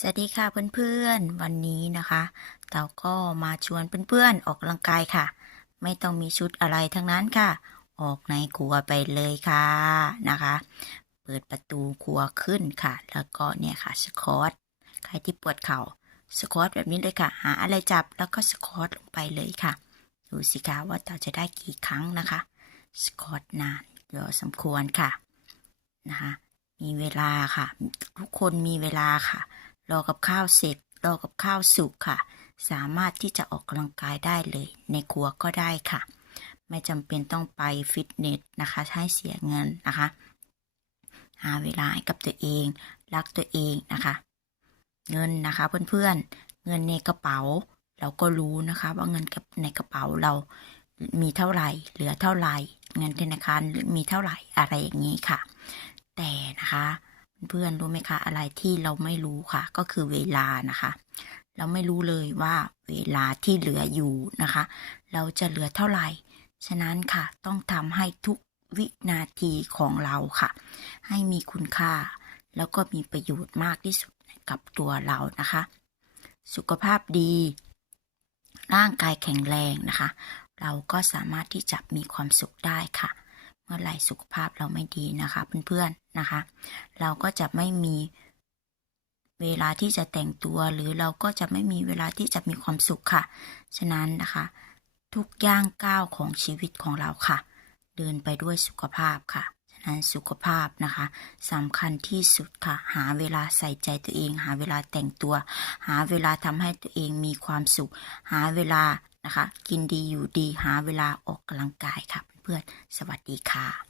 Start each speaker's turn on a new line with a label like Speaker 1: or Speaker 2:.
Speaker 1: สวัสดีค่ะเพื่อนๆ วันนี้นะคะเราก็มาชวนเพื่อนๆ ออกกำลังกายค่ะ ไม่ต้องมีชุดอะไรทั้งนั้นค่ะ ออกในครัวไปเลยค่ะนะคะ เปิดประตูครัวขึ้นค่ะ แล้วก็เนี่ยค่ะสควอตใครที่ปวดเข่าสควอตแบบนี้เลยค่ะ หาอะไรจับแล้วก็สควอตลงไปเลยค่ะ ดูสิคะว่าเราจะได้กี่ครั้งนะคะสควอตนานเดี๋ยวสมควรค่ะนะคะมีเวลาค่ะ ทุกคนมีเวลาค่ะ รอกับข้าวเสร็จ รอกับข้าวสุกค่ะ สามารถที่จะออกกำลังกายได้เลย ในครัวก็ได้ค่ะ ไม่จำเป็นต้องไปฟิตเนสนะคะให้เสียเงินนะคะ หาเวลาให้กับตัวเอง รักตัวเองนะคะ เงินนะคะเพื่อนๆ เงินในกระเป๋า เราก็รู้นะคะว่าเงินกับในกระเป๋าเรามีเท่าไหร่ เหลือเท่าไหร่ เงินธนาคารมีเท่าไหร่อะไรอย่างนี้ค่ะ แต่นะคะ เพื่อนรู้ไหมคะ อะไรที่เราไม่รู้ค่ะ ก็คือเวลานะคะ เราไม่รู้เลยว่าเวลาที่เหลืออยู่นะคะ เราจะเหลือเท่าไหร่ ฉะนั้นค่ะต้องทำให้ทุกวินาทีของเราค่ะ ให้มีคุณค่า แล้วก็มีประโยชน์มากที่สุดกับตัวเรานะคะ สุขภาพดี ร่างกายแข็งแรงนะคะ เราก็สามารถที่จะมีความสุขได้ค่ะ เมื่อไหร่สุขภาพเราไม่ดีนะคะเพื่อนๆนะคะ เราก็จะไม่มีเวลาที่จะแต่งตัวหรือเราก็จะไม่มีเวลาที่จะมีความสุขค่ะ ฉะนั้นนะคะ ทุกย่างก้าวของชีวิตของเราค่ะ เดินไปด้วยสุขภาพค่ะ ฉะนั้นสุขภาพนะคะสำคัญที่สุดค่ะ หาเวลาใส่ใจตัวเอง หาเวลาแต่งตัว หาเวลาทำให้ตัวเองมีความสุข หาเวลา นะคะ กินดีอยู่ดีหาเวลาออกกำลังกายค่ะเพื่อนๆสวัสดีค่ะ